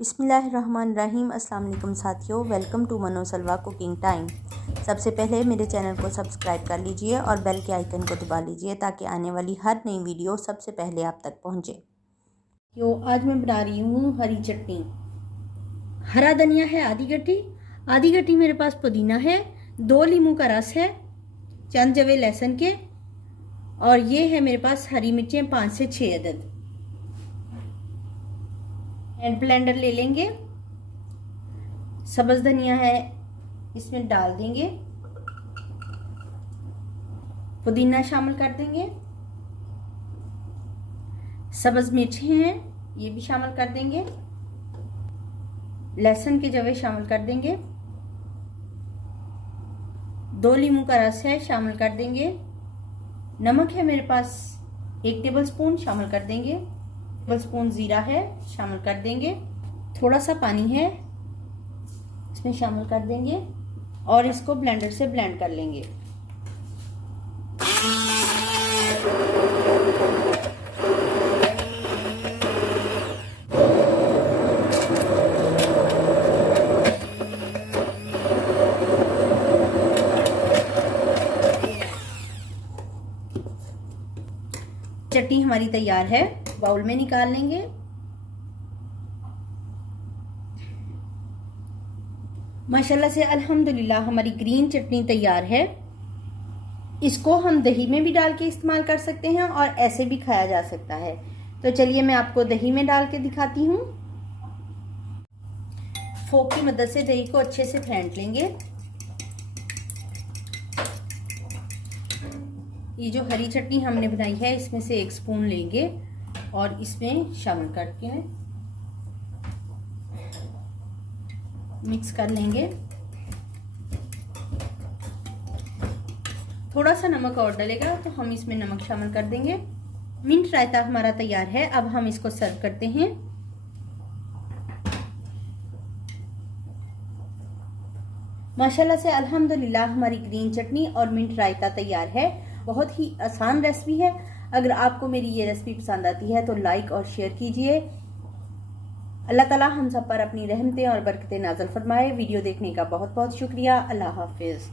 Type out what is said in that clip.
बिस्मिल्लाहिर्रहमानिर्रहीम। अस्सलाम वालेकुम साथियों, वेलकम टू मनो सलवा कुकिंग टाइम। सबसे पहले मेरे चैनल को सब्सक्राइब कर लीजिए और बेल के आइकन को दबा लीजिए ताकि आने वाली हर नई वीडियो सबसे पहले आप तक पहुंचे। आज मैं बना रही हूँ हरी चटनी। हरा धनिया है आधी गट्टी मेरे पास पुदीना है, 2 नींबू का रस है, चंद जवे लहसुन के, और ये है मेरे पास हरी मिर्चें 5 से 6 अदद। हैंड ब्लेंडर ले लेंगे। सब्ज धनिया है, इसमें डाल देंगे। पुदीना शामिल कर देंगे। सब्ज मिर्चें हैं, ये भी शामिल कर देंगे। लहसुन के जवे शामिल कर देंगे। 2 नींबू का रस है, शामिल कर देंगे। नमक है मेरे पास 1 टेबलस्पून, शामिल कर देंगे। टेबलस्पून जीरा है, शामिल कर देंगे। थोड़ा सा पानी है, इसमें शामिल कर देंगे और इसको ब्लेंडर से ब्लेंड कर लेंगे। चटनी हमारी तैयार है, बाउल में निकाल लेंगे। माशाल्लाह से अल्हम्दुलिल्लाह हमारी ग्रीन चटनी तैयार है। इसको हम दही में भी डाल के इस्तेमाल कर सकते हैं और ऐसे भी खाया जा सकता है। तो चलिए मैं आपको दही में डाल के दिखाती हूँ। फोक की मदद से दही को अच्छे से फेंट लेंगे। ये जो हरी चटनी हमने बनाई है, इसमें से 1 स्पून लेंगे और इसमें शामिल करके मिक्स कर लेंगे। थोड़ा सा नमक और डलेगा तो हम इसमें नमक शामिल कर देंगे। मिंट रायता हमारा तैयार है। अब हम इसको सर्व करते हैं। माशाल्लाह से अल्हम्दुलिल्लाह हमारी ग्रीन चटनी और मिंट रायता तैयार है। बहुत ही आसान रेसिपी है। अगर आपको मेरी ये रेसिपी पसंद आती है तो लाइक और शेयर कीजिए। अल्लाह ताला हम सब पर अपनी रहमतें और बरकतें नाज़िल फरमाए। वीडियो देखने का बहुत बहुत शुक्रिया। अल्लाह हाफिज़।